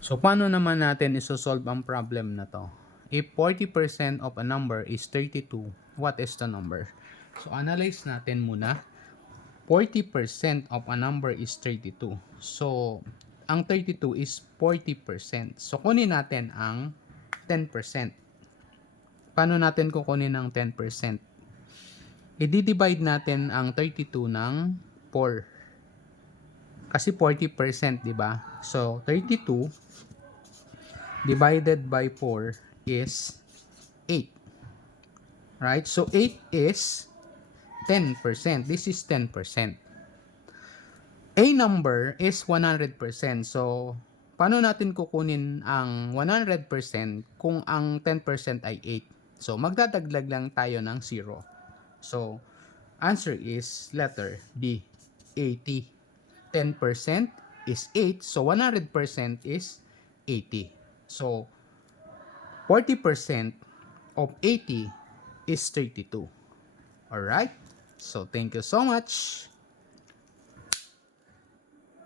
So, paano naman natin isosolve ang problem na to? If 40% of a number is 32, what is the number? So, analyze natin muna. 40% of a number is 32. So, ang 32 is 40%. So, kunin natin ang 10%. Paano natin kukunin ang 10%? I-divide natin ang 32 ng 4. Kasi 40%, di ba? So, 32 divided by 4 is 8. Right? So, 8 is 10%. This is 10%. A number is 100%. So, paano natin kukunin ang 100% kung ang 10% ay 8? So, magdadagdag lang tayo ng 0. So, answer is letter B, 80. 10% is 8. So, 100% is 80. So, 40% of 80 is 32. Alright? So, thank you so much.